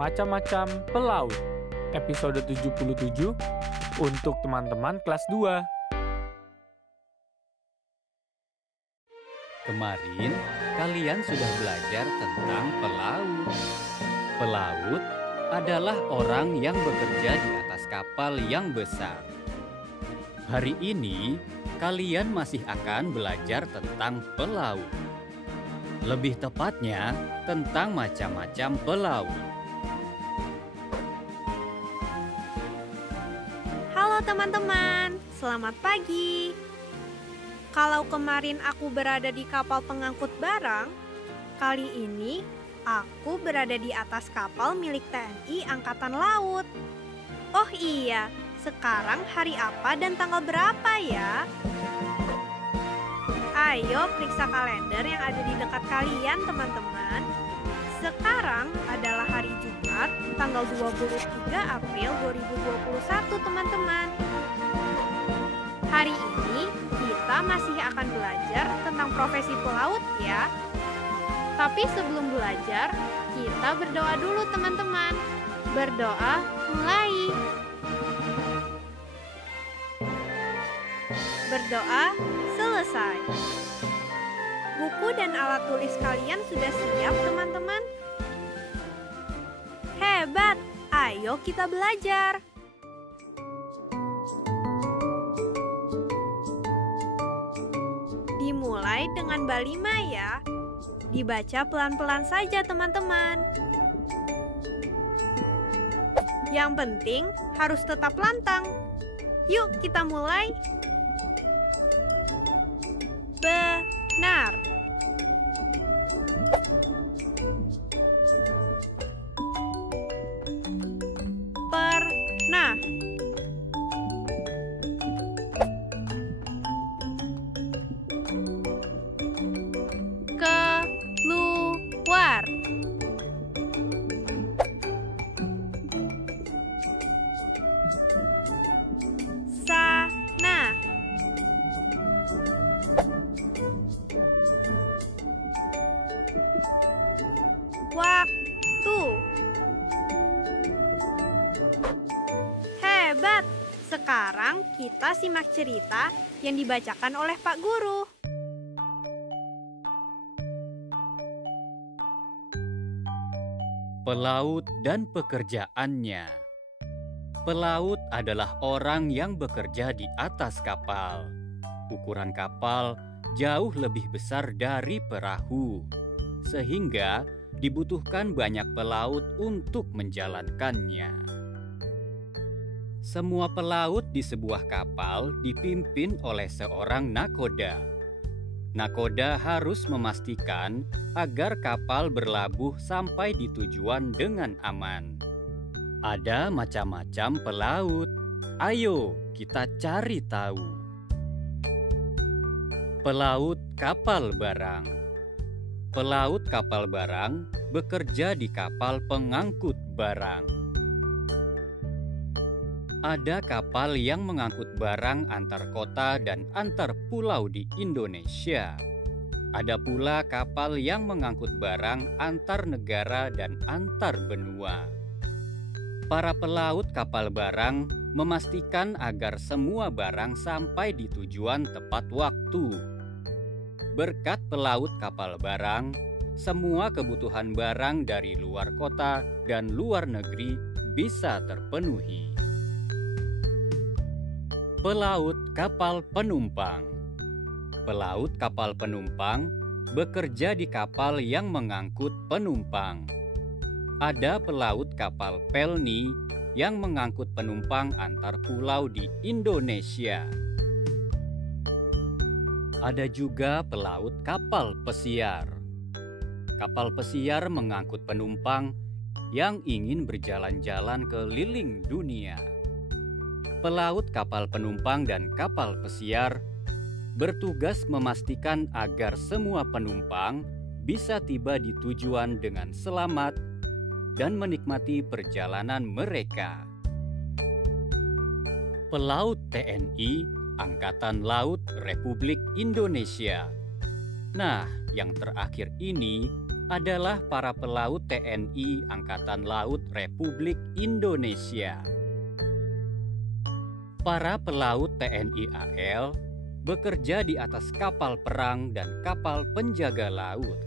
Macam-macam pelaut, episode 77 untuk teman-teman kelas 2. Kemarin, kalian sudah belajar tentang pelaut. Pelaut adalah orang yang bekerja di atas kapal yang besar. Hari ini, kalian masih akan belajar tentang pelaut. Lebih tepatnya, tentang macam-macam pelaut. Halo teman-teman, selamat pagi. Kalau kemarin aku berada di kapal pengangkut barang, kali ini aku berada di atas kapal milik TNI Angkatan Laut. Oh iya, sekarang hari apa dan tanggal berapa ya? Ayo periksa kalender yang ada di dekat kalian teman-teman. Sekarang adalah hari Jumat, tanggal 23 April 2021 teman-teman. Hari ini kita masih akan belajar tentang profesi pelaut ya. Tapi sebelum belajar, kita berdoa dulu teman-teman. Berdoa mulai. Berdoa selesai. Buku dan alat tulis kalian sudah siap teman-teman? Hebat, ayo kita belajar. Dimulai dengan balima ya. Dibaca pelan-pelan saja teman-teman. Yang penting harus tetap lantang. Yuk kita mulai. Benar. Pernah. Keluar. Sana. Waktu. Hebat! Sekarang kita simak cerita yang dibacakan oleh Pak Guru. Pelaut dan pekerjaannya. Pelaut adalah orang yang bekerja di atas kapal. Ukuran kapal jauh lebih besar dari perahu, sehingga dibutuhkan banyak pelaut untuk menjalankannya. Semua pelaut di sebuah kapal dipimpin oleh seorang nakoda. Nakoda harus memastikan agar kapal berlabuh sampai di tujuan dengan aman. Ada macam-macam pelaut. Ayo kita cari tahu. Pelaut kapal barang. Pelaut kapal barang bekerja di kapal pengangkut barang. Ada kapal yang mengangkut barang antar kota dan antar pulau di Indonesia. Ada pula kapal yang mengangkut barang antar negara dan antar benua. Para pelaut kapal barang memastikan agar semua barang sampai di tujuan tepat waktu. Berkat pelaut kapal barang, semua kebutuhan barang dari luar kota dan luar negeri bisa terpenuhi. Pelaut kapal penumpang. Pelaut kapal penumpang bekerja di kapal yang mengangkut penumpang. Ada pelaut kapal pelni yang mengangkut penumpang antar pulau di Indonesia. Ada juga pelaut kapal pesiar. Kapal pesiar mengangkut penumpang yang ingin berjalan-jalan keliling dunia. Pelaut kapal penumpang dan kapal pesiar bertugas memastikan agar semua penumpang bisa tiba di tujuan dengan selamat dan menikmati perjalanan mereka. Pelaut TNI Angkatan Laut Republik Indonesia. Nah, yang terakhir ini adalah para pelaut TNI Angkatan Laut Republik Indonesia. Para pelaut TNI AL bekerja di atas kapal perang dan kapal penjaga laut.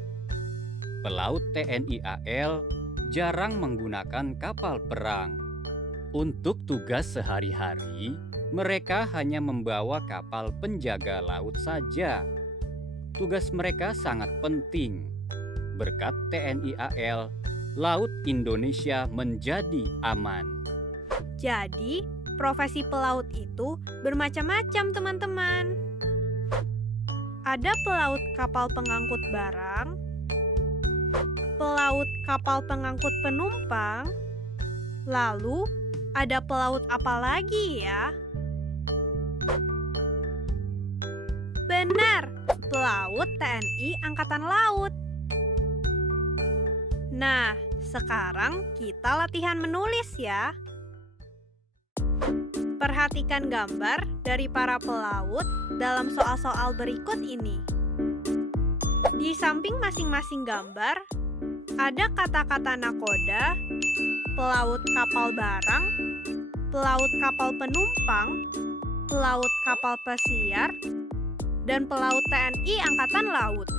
Pelaut TNI AL jarang menggunakan kapal perang. Untuk tugas sehari-hari, mereka hanya membawa kapal penjaga laut saja. Tugas mereka sangat penting. Berkat TNI AL, Laut Indonesia menjadi aman. Jadi, profesi pelaut itu bermacam-macam, teman-teman. Ada pelaut kapal pengangkut barang, pelaut kapal pengangkut penumpang, lalu ada pelaut apa lagi ya? Benar, pelaut TNI Angkatan Laut. Nah, sekarang kita latihan menulis ya. Perhatikan gambar dari para pelaut dalam soal-soal berikut ini. Di samping masing-masing gambar, ada kata-kata nakoda, pelaut kapal barang, pelaut kapal penumpang, pelaut kapal pesiar, dan pelaut TNI Angkatan Laut.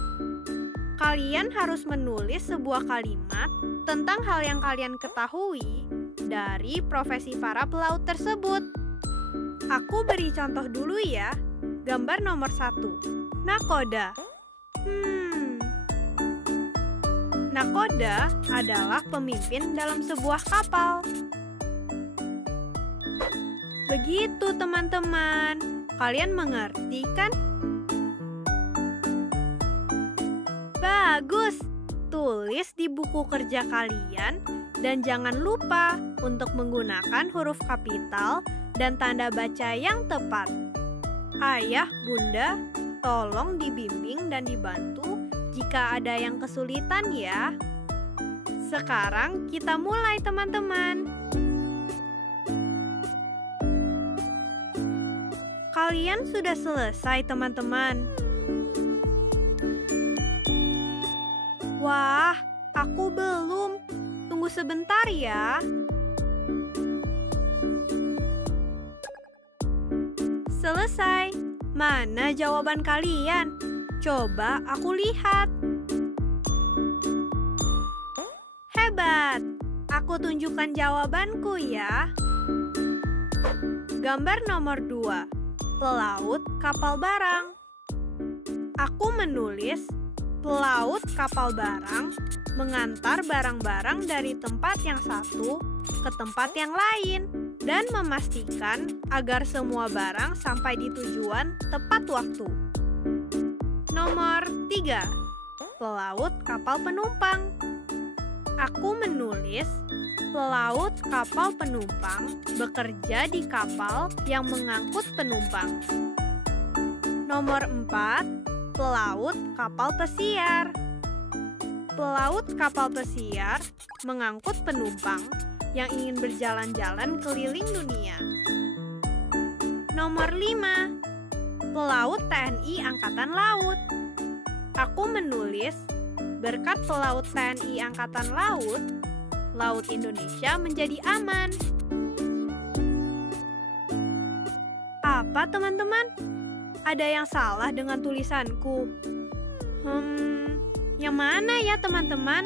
Kalian harus menulis sebuah kalimat tentang hal yang kalian ketahui dari profesi para pelaut tersebut. Aku beri contoh dulu ya. Gambar nomor 1. Nakoda. Nakoda adalah pemimpin dalam sebuah kapal. Begitu teman-teman. Kalian mengerti kan? Bagus. Tulis di buku kerja kalian dan jangan lupa untuk menggunakan huruf kapital dan tanda baca yang tepat. Ayah, Bunda, tolong dibimbing dan dibantu jika ada yang kesulitan ya. Sekarang kita mulai teman-teman. Kalian sudah selesai teman-teman? Wah, aku belum. Tunggu sebentar ya. Selesai. Mana jawaban kalian? Coba aku lihat. Hebat. Aku tunjukkan jawabanku ya. Gambar nomor 2. Pelaut kapal barang. Aku menulis pelaut kapal barang mengantar barang-barang dari tempat yang satu ke tempat yang lain dan memastikan agar semua barang sampai di tujuan tepat waktu. Nomor 3. Pelaut kapal penumpang. Aku menulis pelaut kapal penumpang bekerja di kapal yang mengangkut penumpang. Nomor 4. Pelaut kapal pesiar. Pelaut kapal pesiar mengangkut penumpang yang ingin berjalan-jalan keliling dunia. Nomor 5. Pelaut TNI Angkatan Laut. Aku menulis, berkat pelaut TNI Angkatan Laut, Laut Indonesia menjadi aman. Apa teman-teman? Ada yang salah dengan tulisanku? Yang mana ya teman-teman?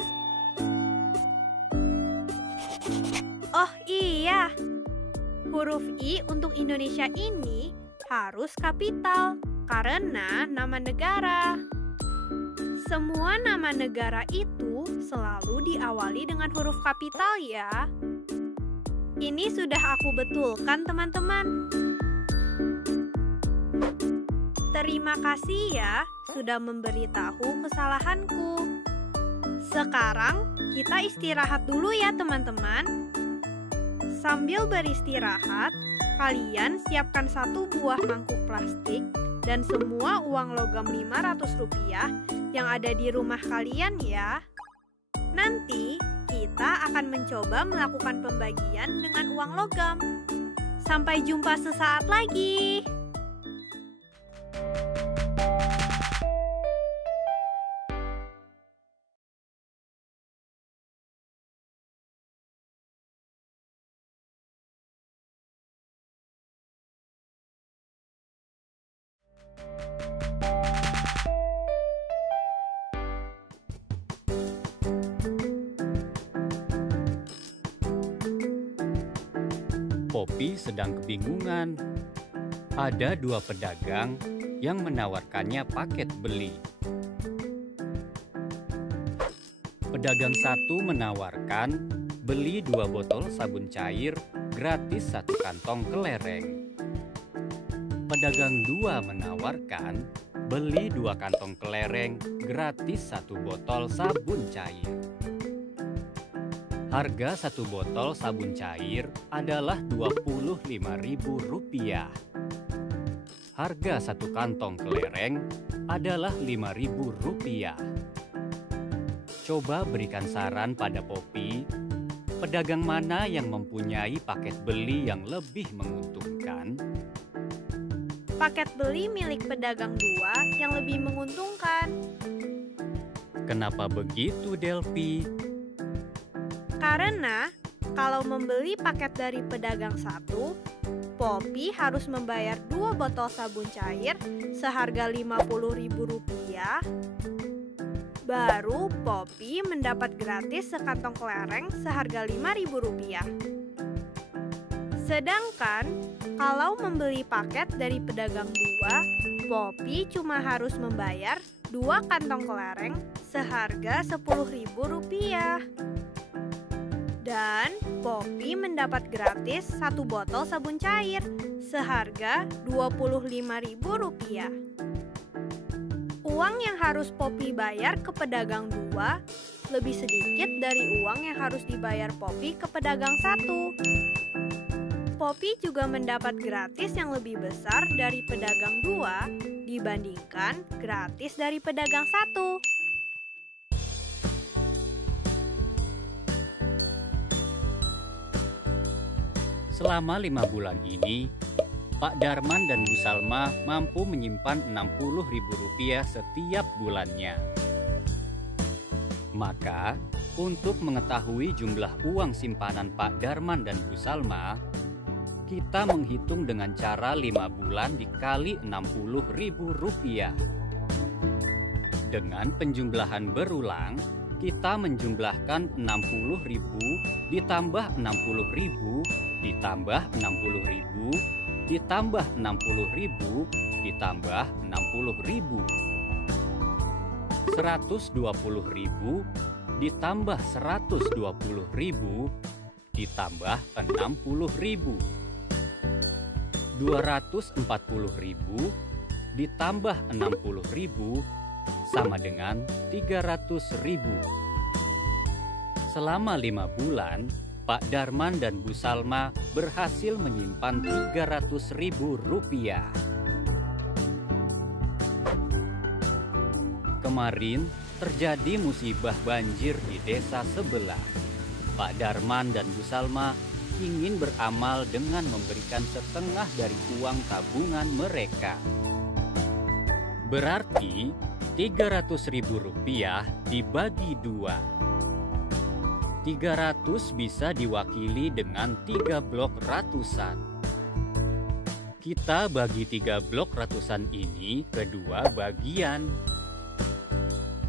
Oh iya, huruf I untuk Indonesia ini harus kapital karena nama negara. Semua nama negara itu selalu diawali dengan huruf kapital ya. Ini sudah aku betulkan teman-teman. Terima kasih ya sudah memberitahu kesalahanku. Sekarang kita istirahat dulu ya teman-teman. Sambil beristirahat, kalian siapkan 1 buah mangkuk plastik dan semua uang logam Rp500 yang ada di rumah kalian ya. Nanti kita akan mencoba melakukan pembagian dengan uang logam. Sampai jumpa sesaat lagi. Poppy sedang kebingungan. Ada 2 pedagang yang menawarkannya paket beli. Pedagang 1 menawarkan beli 2 botol sabun cair gratis 1 kantong kelereng. Pedagang 2 menawarkan beli 2 kantong kelereng gratis 1 botol sabun cair. Harga 1 botol sabun cair adalah Rp25.000. Harga 1 kantong kelereng adalah Rp5.000. Coba berikan saran pada Poppy, pedagang mana yang mempunyai paket beli yang lebih menguntungkan? Paket beli milik pedagang 2 yang lebih menguntungkan. Kenapa begitu, Delphi? Karena kalau membeli paket dari pedagang 1, Poppy harus membayar 2 botol sabun cair seharga Rp50.000. Baru Poppy mendapat gratis sekantong kelereng seharga Rp5.000. Sedangkan kalau membeli paket dari pedagang 2, Poppy cuma harus membayar 2 kantong kelereng seharga Rp10.000. Dan Poppy mendapat gratis 1 botol sabun cair seharga Rp25.000. Uang yang harus Poppy bayar ke pedagang 2 lebih sedikit dari uang yang harus dibayar Poppy ke pedagang 1. Poppy juga mendapat gratis yang lebih besar dari pedagang 2 dibandingkan gratis dari pedagang 1. Selama 5 bulan ini, Pak Darman dan Bu Salma mampu menyimpan Rp60.000 setiap bulannya. Maka, untuk mengetahui jumlah uang simpanan Pak Darman dan Bu Salma, kita menghitung dengan cara 5 bulan dikali Rp60.000. Dengan penjumlahan berulang, kita menjumlahkan 60.000 ditambah 60.000 ditambah 60.000 ditambah 60.000 ditambah 60.000. 120.000 ditambah 120.000 ditambah 60.000. 240.000 ditambah 60.000 sama dengan 300.000. Selama 5 bulan, Pak Darman dan Bu Salma berhasil menyimpan Rp300.000. Kemarin terjadi musibah banjir di desa sebelah. Pak Darman dan Bu Salma ingin beramal dengan memberikan setengah dari uang tabungan mereka. Berarti Rp300.000 dibagi 2. 300 bisa diwakili dengan 3 blok ratusan. Kita bagi 3 blok ratusan ini ke 2 bagian.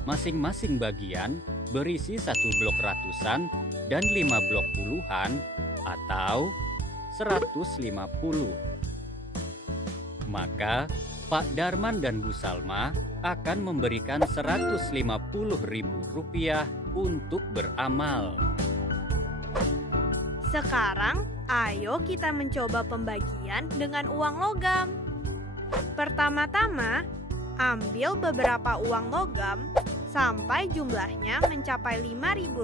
Masing-masing bagian berisi 1 blok ratusan dan 5 blok puluhan atau 150. Maka Pak Darman dan Bu Salma akan memberikan Rp150.000 untuk beramal. Sekarang, ayo kita mencoba pembagian dengan uang logam. Pertama-tama, ambil beberapa uang logam sampai jumlahnya mencapai Rp5.000.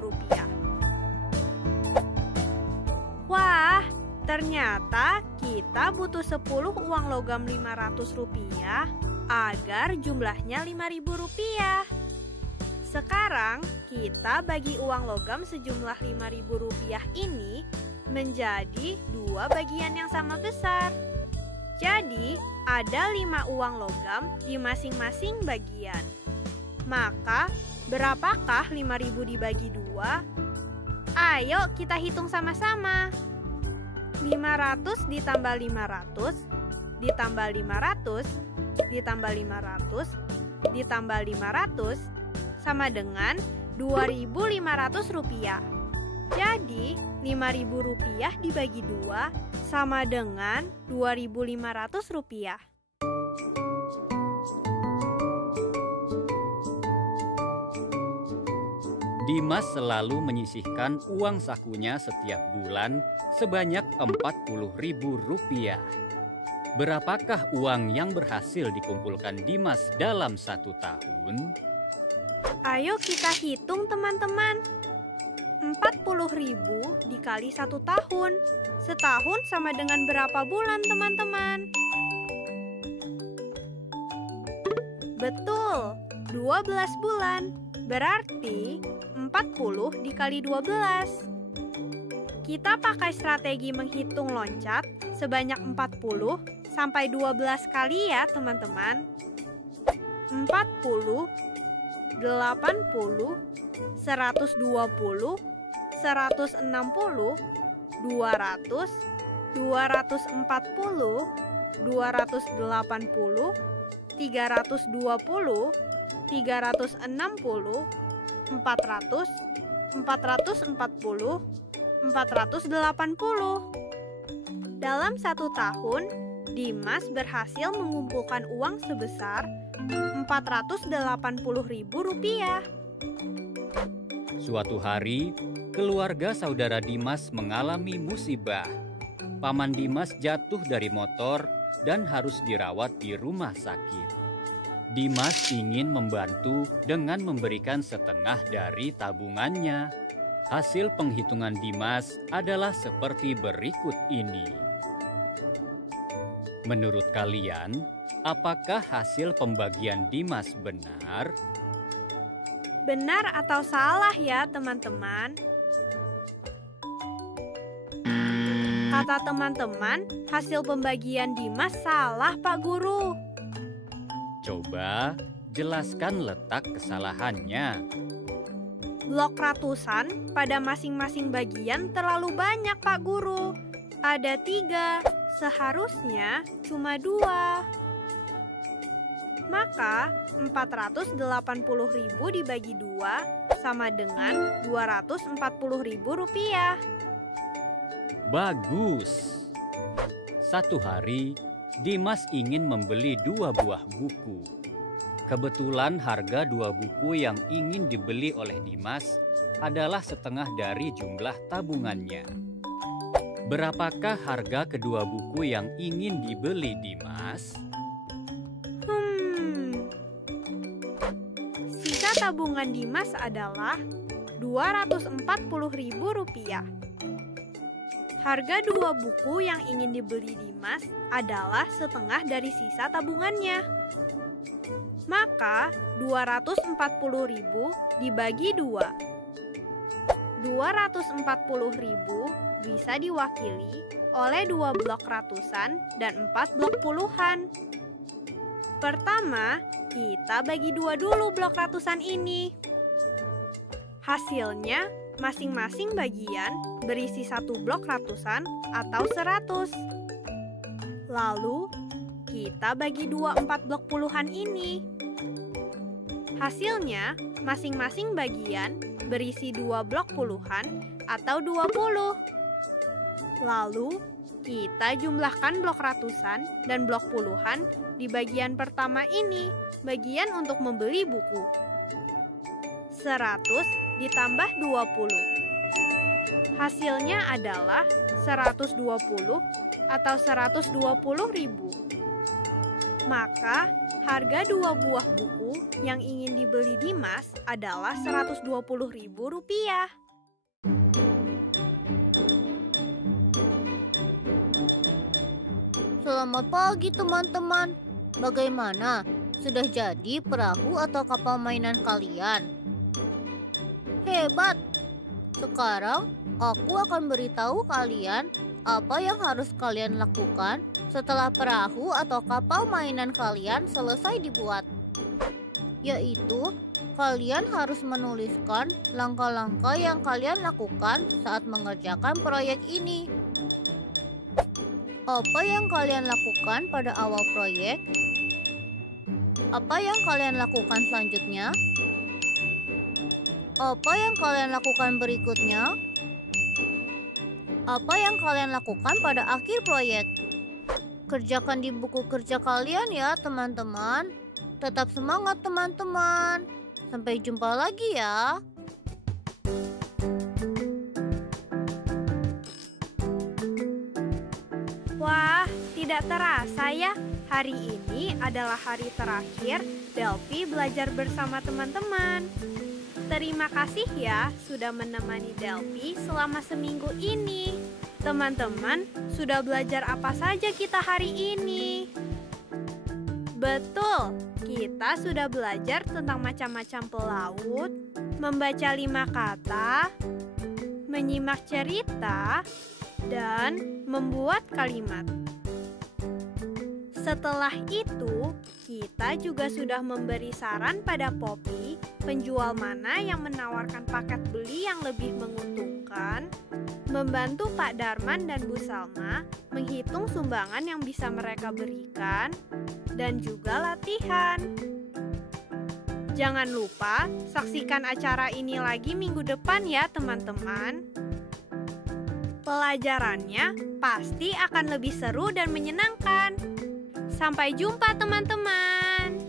Wah, ternyata kita butuh 10 uang logam Rp500 agar jumlahnya Rp5.000. Sekarang kita bagi uang logam sejumlah Rp5.000 ini menjadi 2 bagian yang sama besar. Jadi, ada 5 uang logam di masing-masing bagian. Maka, berapakah 5.000 dibagi 2? Ayo kita hitung sama-sama. 500 ditambah 500, ditambah 500, ditambah 500, ditambah 500, sama dengan Rp2.500. Jadi, Rp5.000 dibagi 2 sama dengan Rp2.500. Dimas selalu menyisihkan uang sakunya setiap bulan sebanyak Rp40.000. Berapakah uang yang berhasil dikumpulkan Dimas dalam 1 tahun? Ayo kita hitung teman-teman. 40.000 dikali 1 tahun. Setahun sama dengan berapa bulan teman-teman? Betul, 12 bulan. Berarti 40 dikali 12. Kita pakai strategi menghitung loncat sebanyak 40 sampai 12 kali ya teman-teman. 40, 80, 120, 160, 200, 240, 280, 320, 360, 400, 440, 480. Dalam 1 tahun, Dimas berhasil mengumpulkan uang sebesar Rp480.000. Suatu hari, keluarga saudara Dimas mengalami musibah. Paman Dimas jatuh dari motor dan harus dirawat di rumah sakit. Dimas ingin membantu dengan memberikan setengah dari tabungannya. Hasil penghitungan Dimas adalah seperti berikut ini. Menurut kalian, apakah hasil pembagian Dimas benar? Benar atau salah ya teman-teman? Kata teman-teman, hasil pembagian Dimas salah Pak Guru. Coba jelaskan letak kesalahannya. Blok ratusan pada masing-masing bagian terlalu banyak Pak Guru. Ada 3, seharusnya cuma 2. Maka 480.000 dibagi 2 sama dengan Rp240.000. Bagus. Satu hari, Dimas ingin membeli 2 buah buku. Kebetulan harga 2 buku yang ingin dibeli oleh Dimas adalah setengah dari jumlah tabungannya. Berapakah harga kedua buku yang ingin dibeli Dimas? Sisa tabungan Dimas adalah Rp240.000. Harga 2 buku yang ingin dibeli Dimas adalah setengah dari sisa tabungannya. Maka 240.000 dibagi 2. 240.000 bisa diwakili oleh 2 blok ratusan dan 4 blok puluhan. Pertama, kita bagi 2 dulu blok ratusan ini. Hasilnya, masing-masing bagian berisi 1 blok ratusan atau 100. Lalu, kita bagi 2 4 blok puluhan ini. Hasilnya, masing-masing bagian berisi 2 blok puluhan atau 20. Lalu, kita jumlahkan blok ratusan dan blok puluhan di bagian pertama ini, bagian untuk membeli buku. 100 ditambah 20. Hasilnya adalah 120 atau 120.000. Maka, harga 2 buah buku yang ingin dibeli Dimas adalah Rp120.000. Selamat pagi teman-teman. Bagaimana? Sudah jadi perahu atau kapal mainan kalian? Hebat! Sekarang aku akan beritahu kalian apa yang harus kalian lakukan setelah perahu atau kapal mainan kalian selesai dibuat. Yaitu, kalian harus menuliskan langkah-langkah yang kalian lakukan saat mengerjakan proyek ini. Apa yang kalian lakukan pada awal proyek? Apa yang kalian lakukan selanjutnya? Apa yang kalian lakukan berikutnya? Apa yang kalian lakukan pada akhir proyek? Kerjakan di buku kerja kalian ya, teman-teman. Tetap semangat, teman-teman. Sampai jumpa lagi ya. Wah, tidak terasa ya. Hari ini adalah hari terakhir Delphi belajar bersama teman-teman. Terima kasih ya sudah menemani Delphi selama seminggu ini. Teman-teman, sudah belajar apa saja kita hari ini? Betul, kita sudah belajar tentang macam-macam pelaut, membaca 5 kata, menyimak cerita, dan membuat kalimat. Setelah itu, kita juga sudah memberi saran pada Poppy, penjual mana yang menawarkan paket beli yang lebih menguntungkan, membantu Pak Darman dan Bu Salma menghitung sumbangan yang bisa mereka berikan, dan juga latihan. Jangan lupa saksikan acara ini lagi minggu depan ya teman-teman. Pelajarannya pasti akan lebih seru dan menyenangkan. Sampai jumpa teman-teman.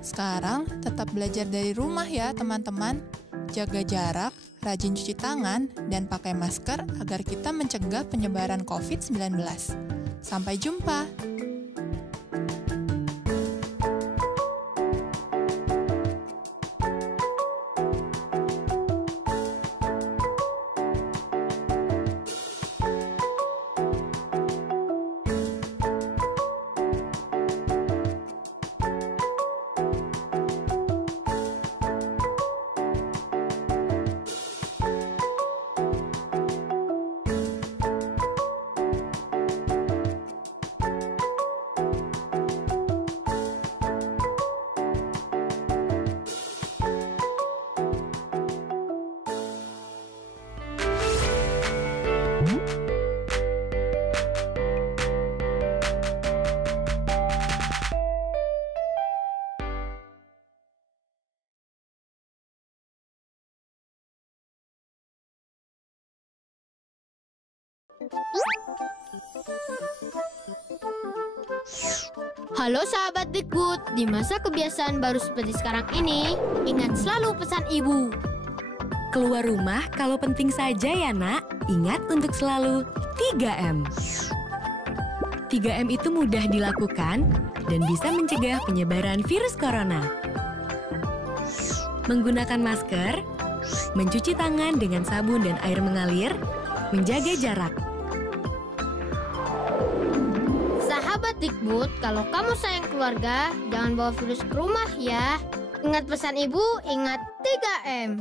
Sekarang tetap belajar dari rumah ya teman-teman. Jaga jarak, rajin cuci tangan, dan pakai masker agar kita mencegah penyebaran COVID-19. Sampai jumpa. Halo sahabat Dikbud, di masa kebiasaan baru seperti sekarang ini, ingat selalu pesan ibu. Keluar rumah kalau penting saja ya nak, ingat untuk selalu 3M. 3M itu mudah dilakukan dan bisa mencegah penyebaran virus corona. Menggunakan masker, mencuci tangan dengan sabun dan air mengalir, menjaga jarak. Sahabat Dikbud, kalau kamu sayang keluarga, jangan bawa virus ke rumah ya. Ingat pesan ibu, ingat 3M.